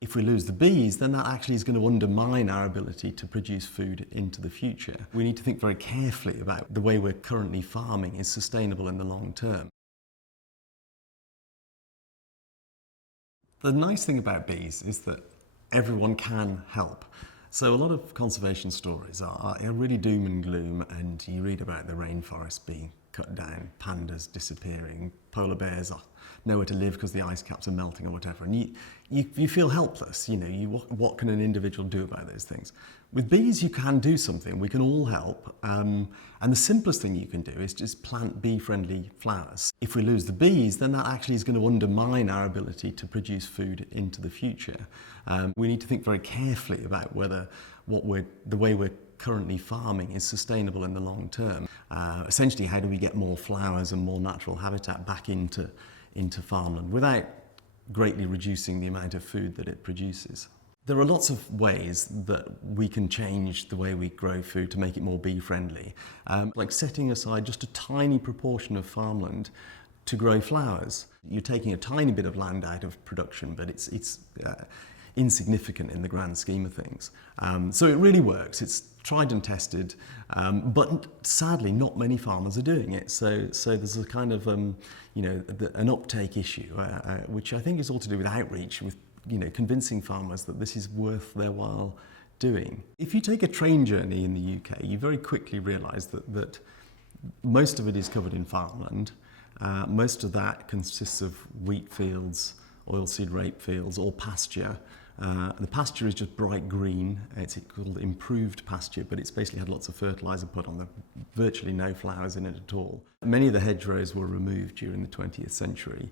If we lose the bees, then that actually is going to undermine our ability to produce food into the future. We need to think very carefully about the way we're currently farming is sustainable in the long term. The nice thing about bees is that everyone can help. So a lot of conservation stories are really doom and gloom, and you read about the rainforest being cut down, pandas disappearing, polar bears are nowhere to live because the ice caps are melting or whatever, and you feel helpless. What can an individual do about those things? With bees, you can do something. We can all help, and the simplest thing you can do is just plant bee-friendly flowers. If we lose the bees, then that actually is going to undermine our ability to produce food into the future. We need to think very carefully about whether the way we're currently farming is sustainable in the long term. Essentially, how do we get more flowers and more natural habitat back into farmland without greatly reducing the amount of food that it produces? There are lots of ways that we can change the way we grow food to make it more bee-friendly, like setting aside just a tiny proportion of farmland to grow flowers. You're taking a tiny bit of land out of production, but it's insignificant in the grand scheme of things. So it really works. It's tried and tested, but sadly not many farmers are doing it. So there's a kind of an uptake issue, which I think is all to do with outreach, with convincing farmers that this is worth their while doing. If you take a train journey in the UK, you very quickly realise that most of it is covered in farmland. Most of that consists of wheat fields, oilseed rape fields, or pasture. The pasture is just bright green. It's called improved pasture, but it's basically had lots of fertiliser put on there, virtually no flowers in it at all. Many of the hedgerows were removed during the 20th century.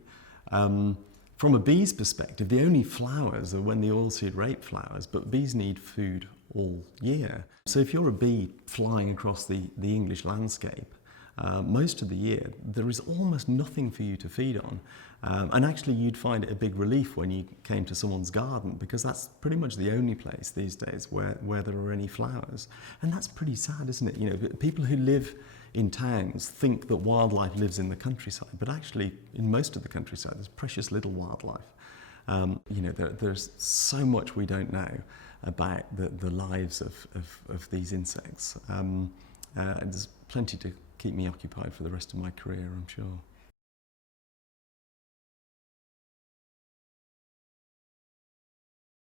From a bee's perspective, the only flowers are when the oilseed rape flowers, but bees need food all year. So if you're a bee flying across the English landscape, most of the year there is almost nothing for you to feed on. And actually you'd find it a big relief when you came to someone's garden, because that's pretty much the only place these days where there are any flowers. And that's pretty sad, isn't it? People who live in towns think that wildlife lives in the countryside, but actually in most of the countryside there's precious little wildlife. There's so much we don't know about the lives of these insects. There's plenty to keep me occupied for the rest of my career, I'm sure.